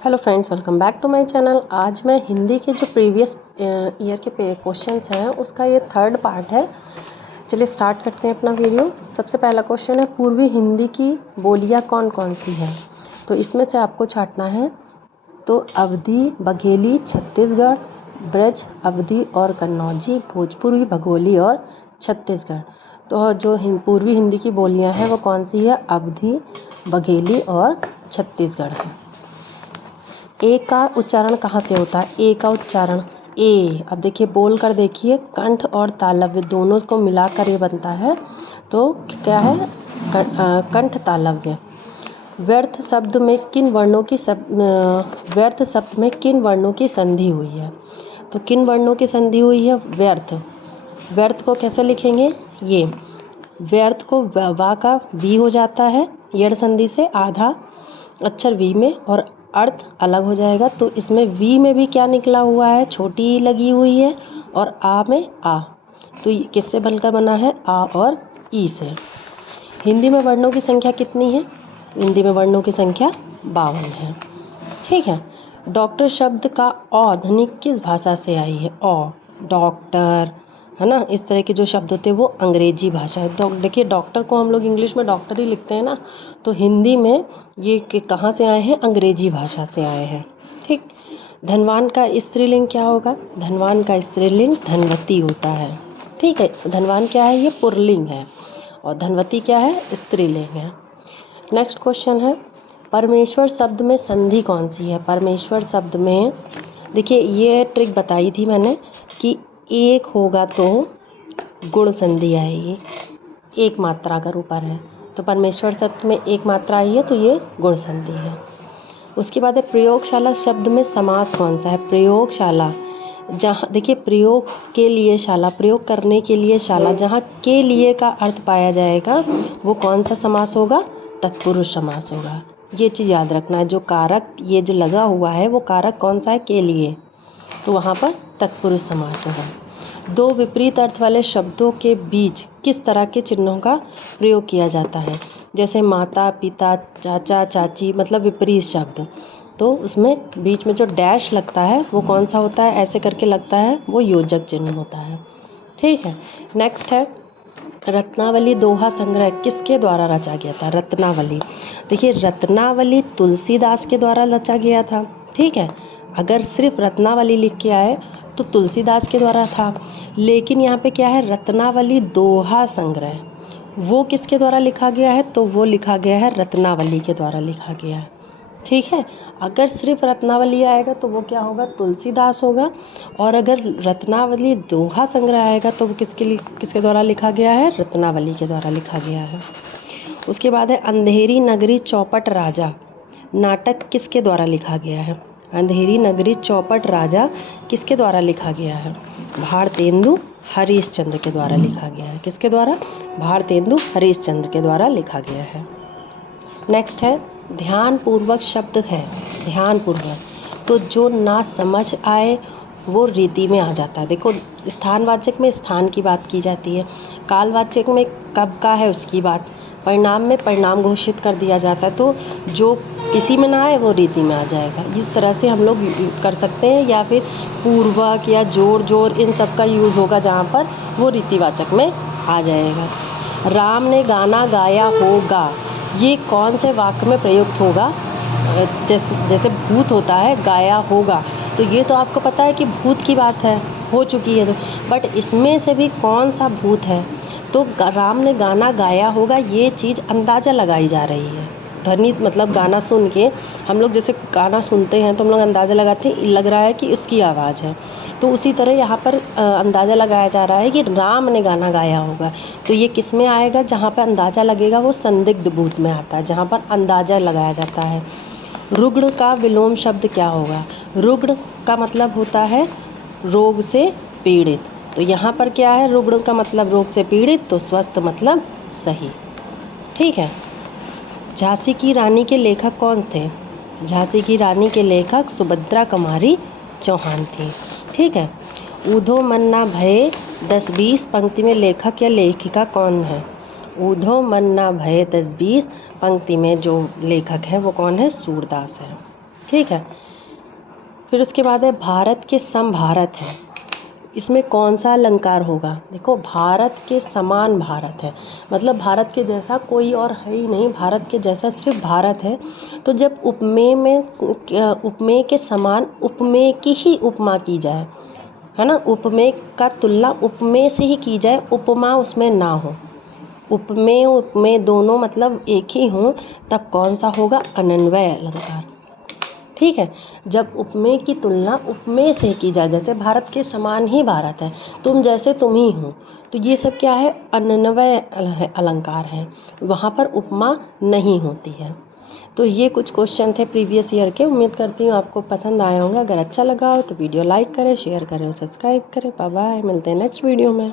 Hello friends, welcome back to my channel. आज मैं हिंदी के जो प्रीवियस ईयर के क्वेश्चंस हैं उसका ये थर्ड पार्ट है। चलिए स्टार्ट करते हैं अपना वीडियो। सबसे पहला क्वेश्चन है, पूर्वी हिंदी की बोलियां कौन कौन सी हैं। तो इसमें से आपको छांटना है। तो अवधी, बघेली, छत्तीसगढ़, ब्रज, अवधी और कन्नौजी, भोजपुरी, भगोली और छत्तीसगढ़। तो जो पूर्वी हिंदी की बोलियां हैं वो कौन सी है? अवधी, बघेली और छत्तीसगढ़ है। ए का उच्चारण कहाँ से होता है? ए का उच्चारण ए। अब देखिए, बोल कर देखिए, कंठ और तालव्य दोनों को मिलाकर ये बनता है। तो क्या है? कंठ तालव्य। व्यर्थ शब्द में किन वर्णों की व्यर्थ शब्द में किन वर्णों की संधि हुई है? तो किन वर्णों की संधि हुई है? व्यर्थ। व्यर्थ को कैसे लिखेंगे? ये व्यर्थ को वा का वी हो जाता है यड़ संधि से, आधा अक्षर वी में, और अर्थ अलग हो जाएगा। तो इसमें वी में भी क्या निकला हुआ है? छोटी ई लगी हुई है, और आ में आ। तो किससे बनकर बना है? आ और ई से। हिंदी में वर्णों की संख्या कितनी है? हिंदी में वर्णों की संख्या 52 है। ठीक है। डॉक्टर शब्द का औ ध्वनि किस भाषा से आई है? औ, डॉक्टर, है ना। इस तरह के जो शब्द होते हैं वो अंग्रेजी भाषा है। तो देखिए, डॉक्टर को हम लोग इंग्लिश में डॉक्टर ही लिखते हैं ना, तो हिंदी में ये कहाँ से आए हैं? अंग्रेजी भाषा से आए हैं। ठीक। धनवान का स्त्रीलिंग क्या होगा? धनवान का स्त्रीलिंग धनवती होता है। ठीक है। धनवान क्या है? ये पुल्लिंग है, और धनवती क्या है? स्त्रीलिंग है। नेक्स्ट क्वेश्चन है, परमेश्वर शब्द में संधि कौन सी है? परमेश्वर शब्द में देखिए, ये ट्रिक बताई थी मैंने कि एक होगा तो गुण संधि आएगी। एक मात्रा अगर ऊपर है तो परमेश्वर शब्द में एक मात्रा आई है तो ये गुण संधि है। उसके बाद है, प्रयोगशाला शब्द में समास कौन सा है? प्रयोगशाला, जहाँ देखिए, प्रयोग के लिए शाला, प्रयोग करने के लिए शाला, जहाँ के लिए का अर्थ पाया जाएगा वो कौन सा समास होगा? तत्पुरुष समास होगा। ये चीज़ याद रखना है। जो कारक ये जो लगा हुआ है वो कारक कौन सा है? के लिए, तो वहाँ पर तत्पुरुष समास होगा। दो विपरीत अर्थ वाले शब्दों के बीच किस तरह के चिन्हों का प्रयोग किया जाता है? जैसे माता, पिता, चाचा, चाची, मतलब विपरीत शब्द, तो उसमें बीच में जो डैश लगता है वो कौन सा होता है? ऐसे करके लगता है, वो योजक चिन्ह होता है। ठीक है। नेक्स्ट है, रत्नावली दोहा संग्रह किसके द्वारा रचा गया था? रत्नावली, देखिए, रत्नावली तुलसीदास के द्वारा रचा गया था। ठीक है। अगर सिर्फ रत्नावली लिख के आए तो तुलसीदास के द्वारा था, लेकिन यहाँ पे क्या है? रत्नावली दोहा संग्रह, वो किसके द्वारा लिखा गया है? तो वो लिखा गया है रत्नावली के द्वारा लिखा गया है। ठीक है। अगर सिर्फ रत्नावली आएगा तो वो क्या होगा? तुलसीदास होगा। और अगर रत्नावली दोहा संग्रह आएगा तो वो किसके द्वारा लिखा गया है? रत्नावली के द्वारा लिखा गया है। उसके बाद है, अंधेरी नगरी चौपट राजा नाटक किसके द्वारा लिखा गया है? अंधेरी नगरी चौपट राजा किसके द्वारा लिखा गया है? भारतेंदु हरिश्चंद्र के द्वारा लिखा गया है। किसके द्वारा? भारतेंदु हरिश्चंद्र के द्वारा लिखा गया है। नेक्स्ट है, ध्यानपूर्वक शब्द है। ध्यानपूर्वक, तो जो ना समझ आए वो रीति में आ जाता है। देखो, स्थानवाचक में स्थान की बात की जाती है, कालवाचक में कब का है उसकी बात, परिणाम में परिणाम घोषित कर दिया जाता है। तो जो किसी में ना आए वो रीति में आ जाएगा। इस तरह से हम लोग कर सकते हैं, या फिर पूर्वक या जोर जोर, इन सब का यूज़ होगा जहाँ पर वो रीतिवाचक में आ जाएगा। राम ने गाना गाया होगा, ये कौन से वाक्य में प्रयुक्त होगा? जैसे भूत होता है, गाया होगा, तो ये तो आपको पता है कि भूत की बात है, हो चुकी है। तो बट इसमें से भी कौन सा भूत है? तो राम ने गाना गाया होगा, ये चीज़ अंदाज़ा लगाई जा रही है। ध्वनि मतलब गाना सुन के हम लोग जैसे गाना सुनते हैं तो हम लोग अंदाज़ा लगाते हैं, लग रहा है कि उसकी आवाज़ है। तो उसी तरह यहाँ पर अंदाज़ा लगाया जा रहा है कि राम ने गाना गाया होगा। तो ये किस में आएगा? जहाँ पर अंदाज़ा लगेगा वो संदिग्ध भूत में आता है, जहाँ पर अंदाज़ा लगाया जाता है। रुग्ण का विलोम शब्द क्या होगा? रुग्ण का मतलब होता है रोग से पीड़ित, तो यहाँ पर क्या है? रुग्ण का मतलब रोग से पीड़ित, तो स्वस्थ मतलब सही। ठीक है। झांसी की रानी के लेखक कौन थे? झांसी की रानी के लेखक सुभद्रा कुमारी चौहान थी। ठीक है। ऊधो मन ना भये 10-20 पंक्ति में लेखक या लेखिका कौन है? ऊधो मन ना भये 10-20 पंक्ति में जो लेखक है वो कौन है? सूरदास है। ठीक है। फिर उसके बाद है भारत के सम भारत है, इसमें कौन सा अलंकार होगा? देखो, भारत के समान भारत है, मतलब भारत के जैसा कोई और है ही नहीं, भारत के जैसा सिर्फ भारत है। तो जब उपमेय में उपमेय के समान उपमेय की ही उपमा की जाए, है ना, उपमेय का तुलना उपमेय से ही की जाए, उपमा उसमें ना हो, उपमेय उपमेय दोनों मतलब एक ही हों, तब कौन सा होगा? अनन्वय अलंकार। ठीक है। जब उपमेय की तुलना उपमेय से की जाए, जैसे भारत के समान ही भारत है, तुम जैसे तुम ही हो, तो ये सब क्या है? अनन्वय अलंकार है, वहाँ पर उपमा नहीं होती है। तो ये कुछ क्वेश्चन थे प्रीवियस ईयर के। उम्मीद करती हूँ आपको पसंद आए होंगे। अगर अच्छा लगा हो तो वीडियो लाइक करें, शेयर करें और सब्सक्राइब करें। बाय बाय, मिलते हैं नेक्स्ट वीडियो में।